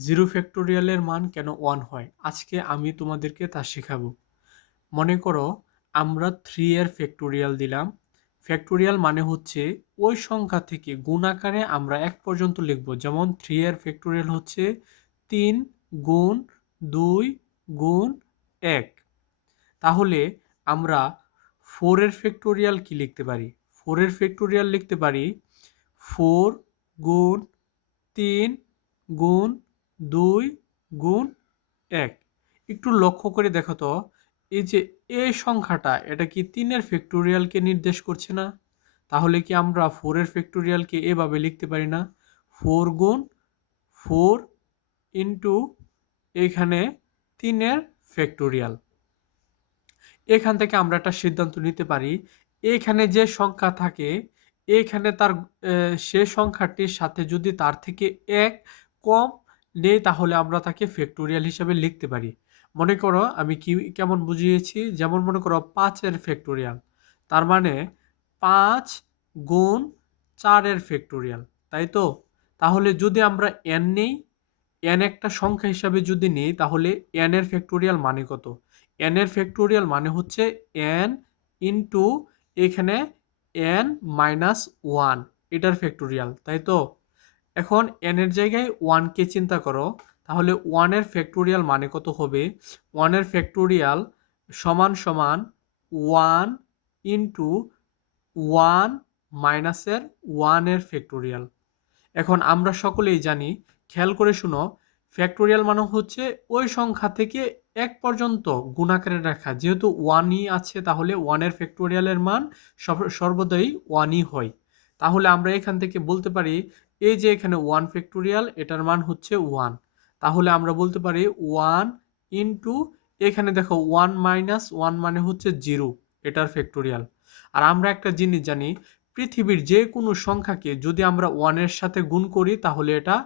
Zero ফ্যাক্টোরিয়ালের মান কেন one হয়? আজকে আমি তোমাদেরকে তা শেখাবো। মনে করো, আমরা থ্রি এর ফ্যাক্টোরিয়াল দিলাম। ফ্যাক্টোরিয়াল মানে হচ্ছে, ওই সংখ্যা থেকে গুণ আকারে আমরা এক পর্যন্ত লিখব। যেমন থ্রি এর ফ্যাক্টোরিয়াল হচ্ছে তিন গুণ দুই গুণ এক। তাহলে আমরা ফোরের ফ্যাক্টোরিয়াল কি লিখতে পারি? ফোরের ফ্যাক্টোরিয়াল লিখতে পারি ফোর গুণ তিন গুণ দুই গুণ এক। একটু লক্ষ্য করে দেখো তো, এই যে এ সংখ্যাটা, এটা কি তিনের ফ্যাক্টোরিয়ালকে নির্দেশ করছে না? তাহলে কি আমরা ফোরের ফ্যাক্টোরিয়ালকে এভাবে লিখতে পারি না? ফোর গুণ ফোর ইন্টু এখানে তিনের ফ্যাক্টোরিয়াল। এখান থেকে আমরা একটা সিদ্ধান্ত নিতে পারি, এখানে যে সংখ্যা থাকে, এখানে তার সে সংখ্যাটির সাথে যদি তার থেকে এক কম নেই, তাহলে আমরা তাকে ফ্যাক্টোরিয়াল হিসাবে লিখতে পারি। মনে করো আমি কি কেমন বুঝিয়েছি? যেমন মনে করো পাঁচের ফ্যাক্টোরিয়াল তার মানে পাঁচ গুণ চারের ফ্যাক্টোরিয়াল তাই তো? তাহলে যদি আমরা এন নেই এন একটা সংখ্যা হিসাবে যদি নিই, তাহলে এন এর ফ্যাক্টোরিয়াল মানে কত? এন এর ফ্যাক্টোরিয়াল মানে হচ্ছে এন ইন্টু এখানে এন মাইনাস ওয়ান এটার ফ্যাক্টোরিয়াল তাই তো? এখন এন এর জায়গায় ওয়ানকে চিন্তা করো, তাহলে ওয়ানের ফ্যাক্টোরিয়াল মানে কত হবে? ওয়ানের ফ্যাক্টোরিয়াল সমান সমান ওয়ান ইন্টু ওয়ান মাইনাসের ওয়ানের ফ্যাক্টোরিয়াল এখন আমরা সকলেই জানি, খেয়াল করে শুনো ফ্যাক্টোরিয়াল মানে হচ্ছে ওই সংখ্যা থেকে এক পর্যন্ত গুণাকারে রাখা। যেহেতু ওয়ানই আছে, তাহলে ওয়ানের ফ্যাক্টোরিয়ালের মান সর্বদাই ওয়ানই হয়। তাহলে আমরা এখান থেকে বলতে পারি এই যে এখানে ওয়ান ফ্যাক্টোরিয়াল এটার মান হচ্ছে ওয়ান তাহলে আমরা বলতে পারি ওয়ান ইন্টু এখানে দেখো ওয়ান মাইনাস ওয়ান মানে হচ্ছে জিরো এটার ফ্যাক্টোরিয়াল আর আমরা একটা জিনিস জানি, পৃথিবীর যে কোনো সংখ্যাকে যদি আমরা ওয়ানের সাথে গুণ করি, তাহলে এটা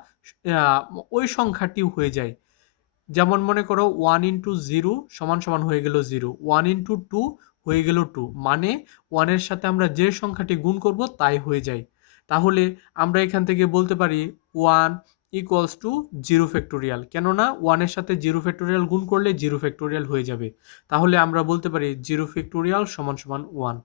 ওই সংখ্যাটি হয়ে যায়। যেমন মনে করো ওয়ান ইন্টু জিরো সমান সমান হয়ে গেল জিরো ওয়ান ইন্টু টু হয়ে গেল টু মানে ওয়ানের সাথে আমরা যে সংখ্যাটি গুণ করব, তাই হয়ে যায়। তাহলে আমরা এখান থেকে বলতে পারি one equals to zero factorial কেননা ওয়ানের সাথে জিরো ফ্যাক্টোরিয়াল গুণ করলে জিরো ফ্যাক্টোরিয়াল হয়ে যাবে। তাহলে আমরা বলতে পারি জিরো ফ্যাক্টোরিয়াল সমান সমান ওয়ান